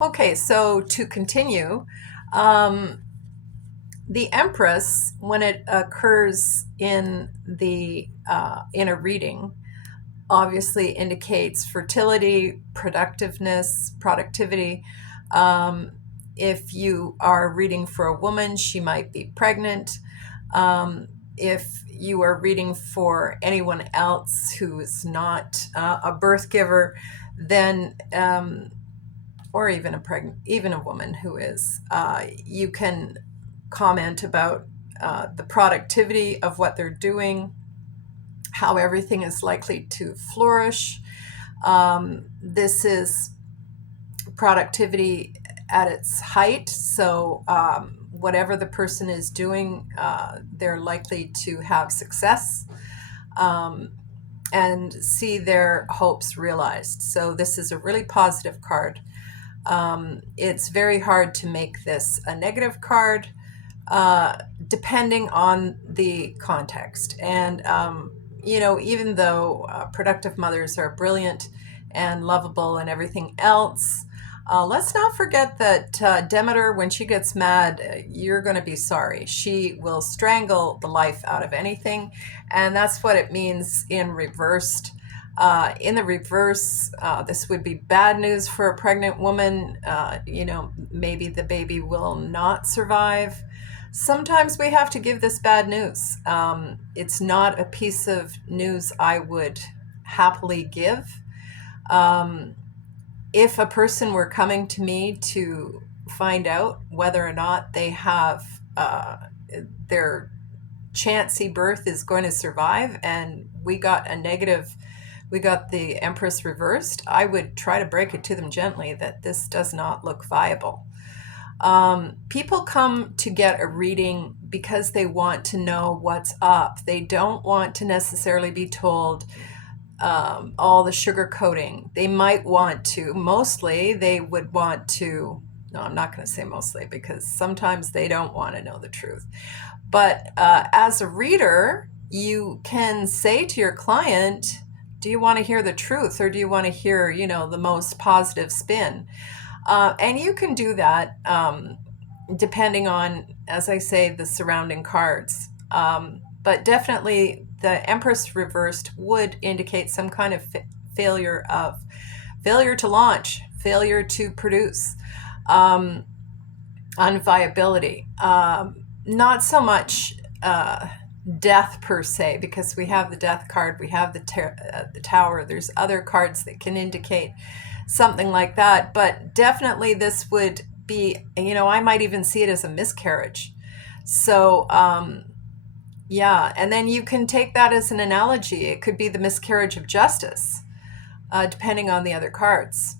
Okay, so to continue, um, the Empress, when it occurs in a reading, obviously indicates fertility, productivity. Um, if you are reading for a woman, she might be pregnant. If you are reading for anyone else who is not a birth giver, then or even even a woman who is, you can comment about the productivity of what they're doing, how everything is likely to flourish. This is productivity at its height, so whatever the person is doing, they're likely to have success. Um, and see their hopes realized. So, this is a really positive card. It's very hard to make this a negative card, depending on the context. And, even though productive mothers are brilliant and lovable and everything else, let's not forget that Demeter, when she gets mad, you're going to be sorry. She will strangle the life out of anything, and that's what it means in reversed. In the reverse, this would be bad news for a pregnant woman. Maybe the baby will not survive. Sometimes we have to give this bad news. It's not a piece of news I would happily give. Um, if a person were coming to me to find out whether or not they have their chancy birth is going to survive, and we got the Empress reversed, I would try to break it to them gently that this does not look viable. People come to get a reading because they want to know what's up. They don't want to necessarily be told all the sugar coating. They might want to, mostly, they would want to. No, I'm not going to say mostly because sometimes they don't want to know the truth. But as a reader, you can say to your client, do you want to hear the truth, or do you want to hear, the most positive spin? And you can do that depending on, as I say, the surrounding cards. But definitely the Empress reversed would indicate some kind of failure to launch, failure to produce, um, unviability. Not so much death per se, because we have the death card, we have the tower. There's other cards that can indicate something like that, but definitely this would be, I might even see it as a miscarriage. So, yeah, and then you can take that as an analogy. It could be the miscarriage of justice, depending on the other cards.